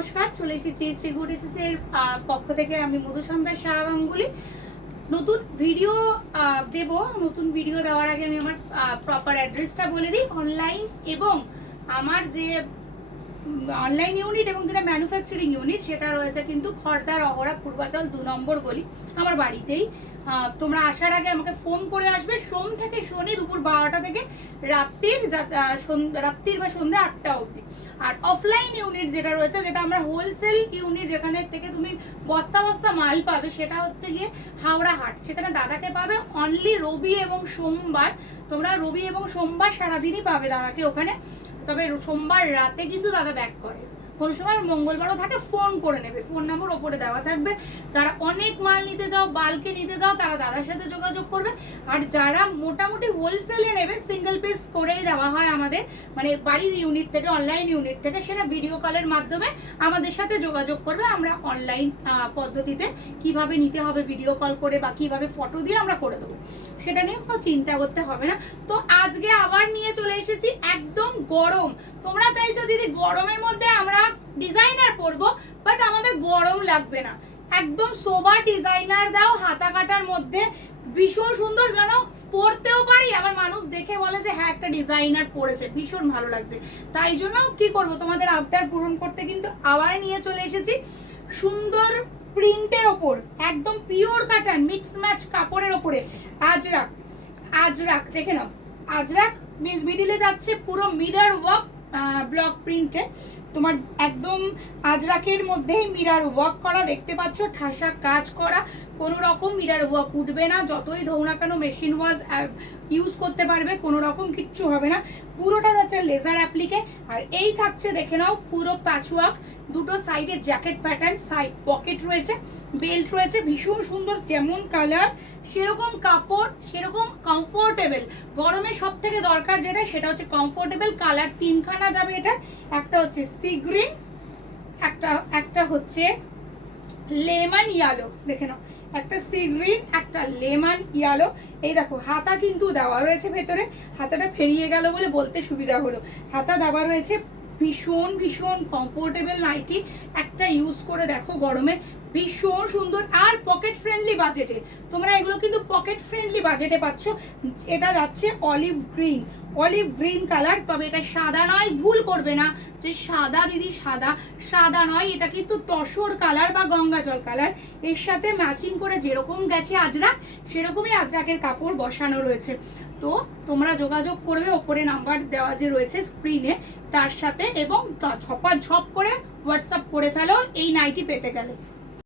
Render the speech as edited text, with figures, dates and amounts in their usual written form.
নমস্কার, চলে এসেছি গুড এর পক্ষ থেকে। আমি মধুসন্ধ্যা শাহ গাঙ্গুলি। নতুন ভিডিও দেব। নতুন ভিডিও দেওয়ার আগে আমি আমার প্রপার অ্যাড্রেসটা বলে দিই। অনলাইন এবং আমার যে অনলাইন ইউনিট এবং যেটা ম্যানুফ্যাকচারিং ইউনিট সেটা রয়েছে কিন্তু খড়দা রহরা পূর্বাচল 2 নম্বর গলি আমার বাড়িতেই। তোমরা আসার আগে আমাকে ফোন করে আসবে। সোম থেকে শনি দুপুর 12টা থেকে রাত্রির বা সন্ধ্যে 8টা অবধি। আর অফলাইন ইউনিট যেটা রয়েছে, যেটা আমরা হোলসেল ইউনিট, যেখানে থেকে তুমি বস্তা বস্তা মাল পাবে, সেটা হচ্ছে গিয়ে হাওড়া হাট। সেখানে দাদাকে পাবে অনলি রবি এবং সোমবার। তোমরা রবি এবং সোমবার সারাদিনই পাবে দাদাকে ওখানে। তবে সোমবার রাতে কিন্তু দাদা ব্যাক করে, কোনো সময় মঙ্গলবারও থাকে। ফোন করে নেবে, ফোন নাম্বার ওপরে দেওয়া থাকবে। যারা অনেক মাল নিতে যাও, বাল্কে নিতে যাও, তারা দাদার সাথে যোগাযোগ করবে। আর যারা মোটামুটি হোলসেলে নেবে, সিঙ্গেল পিস করেই দেওয়া হয় আমাদের, মানে বাড়ির ইউনিট থেকে, অনলাইন ইউনিট থেকে, সেটা ভিডিও কলের মাধ্যমে আমাদের সাথে যোগাযোগ করবে। আমরা অনলাইন পদ্ধতিতে কিভাবে নিতে হবে ভিডিও কল করে বা কিভাবে ফটো দিয়ে আমরা করে দেবো, সেটা নিয়ে কোনো চিন্তা করতে হবে না। তো আজকে আবার নিয়ে চলে এসেছি একদম গরম। তোমরা চাইছো দিদি গরমের মধ্যে আমরা ডিজাইনার পরবো, বাট আমাদের গরম লাগবে না। একদম সোবার ডিজাইনার দাও, হাতা কাটার মধ্যে ভীষণ সুন্দর, যেন পরতেও পারি, আবার মানুষ দেখে বলে যে হ্যাঁ একটা ডিজাইনার পরেছে, ভীষণ ভালো লাগছে। তাই জন্য কি করব, তোমাদের আবদার পূরণ করতে কিন্তু আবার নিয়ে চলে এসেছি সুন্দর প্রিন্টের ওপর, একদম পিওর কাটান মিক্স ম্যাচ কাপড়ের ওপরে আজরাক। আজরাক দেখে নাও, আজরাক মিডিলে যাচ্ছে পুরো মিরর ওয়ার্ক ব্লক প্রিন্টে। তোমার একদম আজরাকের মধ্যেই মিরর ওয়ার্ক করা দেখতে পাচ্ছ, ঠাসা কাজ করা, কোনো রকম মিরর ওয়ার্ক উঠবে না। যতই ধরো না কেন মেশিন ওয়াশ ইউজ করতে পারবে, কোনো রকম কিচ্ছু হবে না। পুরোটা যাচ্ছে লেজার অ্যাপ্লিকে। আর এই থাকছে দেখে নাও পুরো প্যাচওয়ার্ক, দুটো সাইডে জ্যাকেট প্যাটার্ন, সাইড পকেট রয়েছে, বেল্ট রয়েছে, ভীষণ সুন্দর। যেমন কালার সেরকম কাপড়, সেরকম কমফোর্টেবল। গরমে সব থেকে দরকার যেটা, সেটা হচ্ছে কমফোর্টেবল। কালার তিনখানা যাবে এটা, একটা হচ্ছে সি গ্রিন, একটা হচ্ছে লেমন ইয়েলো। দেখে নাও, একটা সি গ্রিন, একটা লেমন ইয়েলো। এই দেখো হাতা কিন্তু দেওয়া রয়েছে ভেতরে, হাতাটা ফেরিয়ে গেল বলে বলতে সুবিধা হলো। হাতা দেওয়া রয়েছে, ভীষণ ভীষণ কমফোর্টেবল নাইটি। একটা ইউজ করে দেখো গরমে, ভীষণ সুন্দর। আর পকেট ফ্রেন্ডলি বাজেটে তোমরা এগুলো কিন্তু পকেট ফ্রেন্ডলি বাজেটে পাচ্ছ। এটা যাচ্ছে অলিভ গ্রিন কালার, তবে এটা সাদা নয়, ভুল করবে না যে সাদা দিদি সাদা, সাদা নয়, এটা কিন্তু তসর কালার বা গঙ্গা জল কালার। এর সাথে ম্যাচিং করে যেরকম গেছে আজরাক, সেরকমই আজরাকের কাপড় বসানো রয়েছে। তো তোমরা যোগাযোগ করবে, ওপরে নাম্বার দেওয়া যে রয়েছে স্ক্রিনে তার সাথে, এবং ঝপাঝপ করে হোয়াটসঅ্যাপ করে ফেলো এই নাইটি পেতে গেলে।